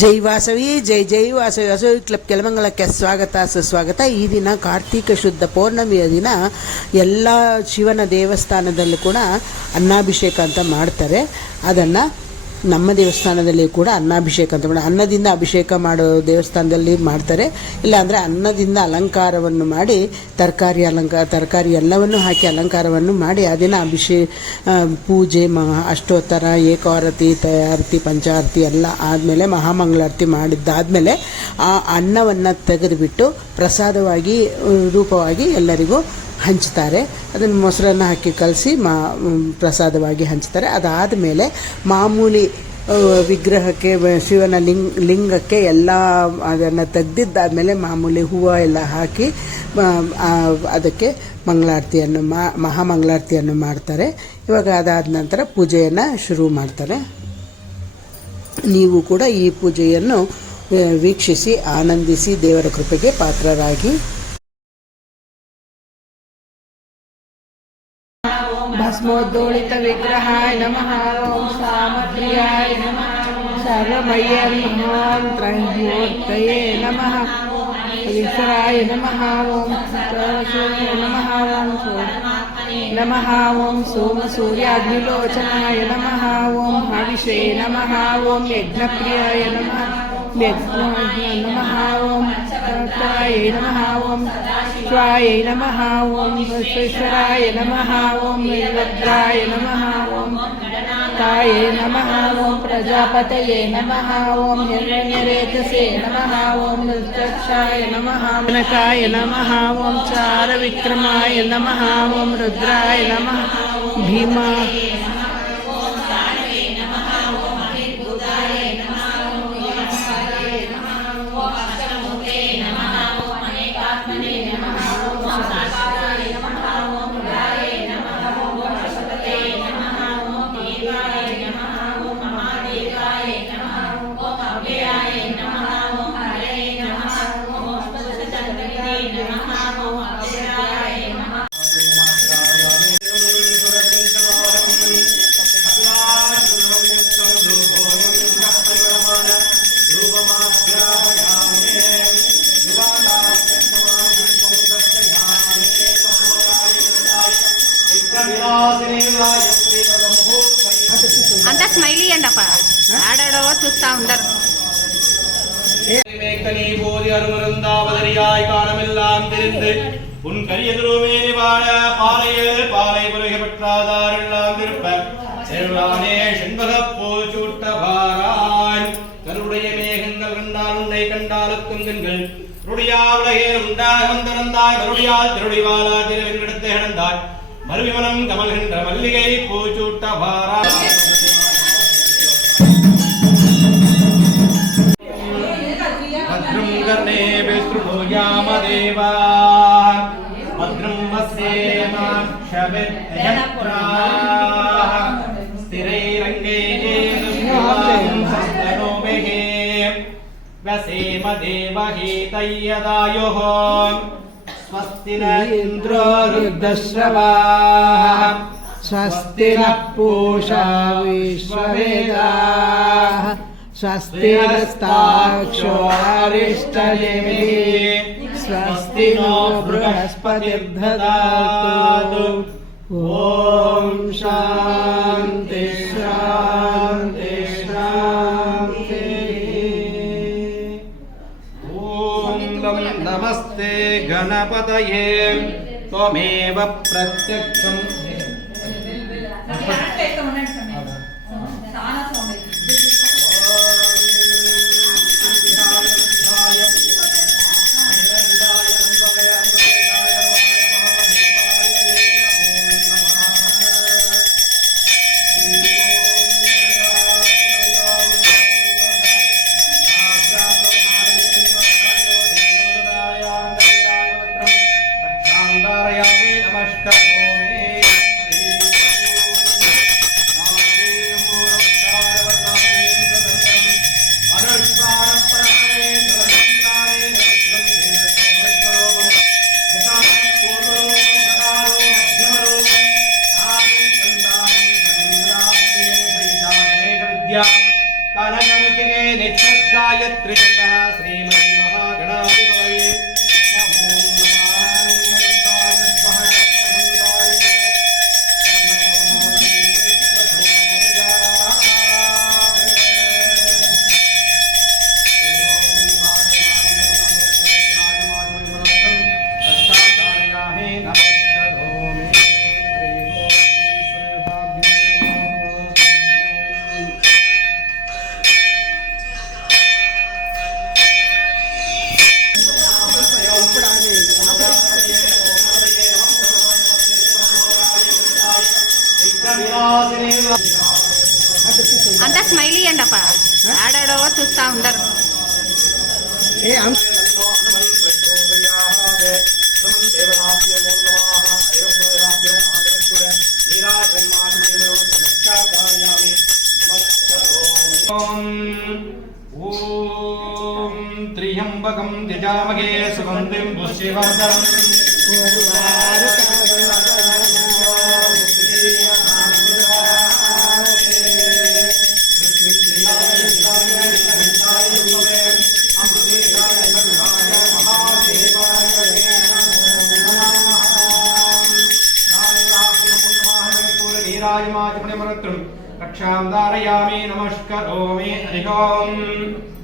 ಜೈ ವಾಸವಿ, ಜೈ ಜೈ ವಾಸವಿ. ವಾಸವಿ ಕ್ಲಬ್ ಕೆಳಮಂಗಲಕ್ಕೆ ಸ್ವಾಗತ ಸುಸ್ವಾಗತ. ಈ ದಿನ ಕಾರ್ತೀಕ ಶುದ್ಧ ಪೌರ್ಣಮಿಯ ದಿನ ಎಲ್ಲ ಶಿವನ ದೇವಸ್ಥಾನದಲ್ಲೂ ಕೂಡ ಅನ್ನಾಭಿಷೇಕ ಅಂತ ಮಾಡ್ತಾರೆ. ಅದನ್ನು ನಮ್ಮ ದೇವಸ್ಥಾನದಲ್ಲಿ ಕೂಡ ಅನ್ನಾಭಿಷೇಕ ಅಂತ ಮಾಡಿ, ಅನ್ನದಿಂದ ಅಭಿಷೇಕ ಮಾಡೋ ದೇವಸ್ಥಾನದಲ್ಲಿ ಮಾಡ್ತಾರೆ. ಇಲ್ಲಾಂದರೆ ಅನ್ನದಿಂದ ಅಲಂಕಾರವನ್ನು ಮಾಡಿ ತರಕಾರಿ ಎಲ್ಲವನ್ನು ಹಾಕಿ ಅಲಂಕಾರವನ್ನು ಮಾಡಿ ಅದನ್ನು ಪೂಜೆ ಅಷ್ಟೋತ್ತರ, ಏಕಾರತಿ, ತ್ರಯಾರತಿ, ಪಂಚಾರತಿ ಎಲ್ಲ ಆದಮೇಲೆ ಮಹಾಮಂಗಳಾರತಿ ಮಾಡಿದ್ದಾದಮೇಲೆ ಆ ಅನ್ನವನ್ನು ತೆಗೆದುಬಿಟ್ಟು ಪ್ರಸಾದವಾಗಿ ರೂಪವಾಗಿ ಎಲ್ಲರಿಗೂ ಹಂಚ್ತಾರೆ. ಅದನ್ನು ಮೊಸರನ್ನು ಹಾಕಿ ಕಲಸಿ ಪ್ರಸಾದವಾಗಿ ಹಂಚ್ತಾರೆ. ಅದಾದ ಮೇಲೆ ಮಾಮೂಲಿ ವಿಗ್ರಹಕ್ಕೆ, ಶಿವನ ಲಿಂಗಕ್ಕೆ ಎಲ್ಲ ಅದನ್ನು ತೆಗೆದಿದ್ದಾದಮೇಲೆ ಮಾಮೂಲಿ ಹೂವು ಎಲ್ಲ ಹಾಕಿ ಅದಕ್ಕೆ ಮಂಗಳಾರತಿಯನ್ನು ಮಹಾಮಂಗಳಾರತಿಯನ್ನು ಮಾಡ್ತಾರೆ. ಇವಾಗ ಅದಾದ ನಂತರ ಪೂಜೆಯನ್ನು ಶುರು ಮಾಡ್ತಾರೆ. ನೀವು ಕೂಡ ಈ ಪೂಜೆಯನ್ನು ವೀಕ್ಷಿಸಿ ಆನಂದಿಸಿ ದೇವರ ಕೃಪೆಗೆ ಪಾತ್ರರಾಗಿ. ಭಸ್ಮೋದ್ದೋಳಿತ ವಿಗ್ರಹಾಯ ನಮಃ. ಓಂ ಸಾಮಪ್ರಿಯಾಯ ನಮಃ. ಸರ್ವಮಯ್ಯಮೂರ್ತಯೇ ನಮಃ. ಈಶ್ವರಾಯ ನಮಃ. ಓಂ ಶಿವಾಯ ನಮಃ. ಓಂ ನಮಃ. ಓಂ ಸೋಮ ಸೂರ್ಯಾಗ್ನಿಲೋಚನಾಯ ನಮಃ. ಓಂ ಹವಿಷೇ ನಮಃ. ಓಂ ಯಜ್ಞಪ್ರಿಯಾಯ ನಮಃ. ನಮಃ. ಓಂ ತ್ವಾಯ ನಮಃ. ಓಂ ಶಿವಾಯ ನಮಃ. ಓಂ ವಿಶ್ವೇಶ್ವರಾಯ ನಮಃ. ಓಂ ವೀರಭದ್ರಾಯ ನಮಃ. ಓಂ ತಾಯೇ ನಮಃ. ಓಂ ಪ್ರಜಾಪತಯೇ ನಮಃ. ಓಂ ಹಿರಣ್ಯರೇತಸೇ ನಮಃ. ಓಂ ರುದ್ರಾಕ್ಷಾಯ ನಮಃ. ಕನಕಾಯ ನಮಃ. ಓಂ ಚಾರವಿಕ್ರಮಾಯ ನಮಃ. ಓಂ ರುದ್ರಾಯ ನಮಃ. ಭೀಮಾ అంతా స్మైలీ అండప్ప ఆడాడో చూస్తా ఉండరు. அருமருந்தாவதறியாய் காணமெல்லாம் தெரிந்து உன் கரியதுருமேனி வாழ பாலையில் பாலை புலகை பெற்றாதாரெல்லாம் திருப்ப செல்வானே செண்பகப்பூ சூட்ட பாராய். கருடைய மேகங்கள் கண்டால் உன்னை கண்டாலுக்கும் கண்கள் ருடியா உலகே உண்டாக வந்திருந்தாய். மறுடியால் திருடிவாலா திருவிடத்தை கடந்தாய். மறுவிமனம் கமல்கின்ற மல்லிகை பூச்சூட்ட பாராய். भद्रं कर्णेभिः शृणुयामदेवाः. भद्रं वस्येमाक्षभिर्यजत्राः. स्थिरैरङ्गैर्यस्तनोभिः व्यसेम देवहीतय्यदायुः. स्वस्ति न इन्द्रो रुद्रश्रवाः. स्वस्ति नः पूषा विश्ववेदाः. स्वस्ति नस्ताक्षो अरिष्टनेमिः. स्वस्ति नो बृहस्पतिर्दधातु. ॐ शान्ति शान्ति शान्ति. ॐ नमस्ते गणपतये त्वमेव प्रत्यक्षं नमस्कार. गायत्री छन्दः श्रीमन्महागणाधिपतये नमो అంతా స్మైల్ ఇవ్వండి అప్ప ఆడాడో చూస్తా ఉండరు. ఓం త్ర్యంబకం త్యజామహే సుగంధిం పుష్టివర్ధనం रक्षां धारयामि नमस्करोमि हरिः ओम्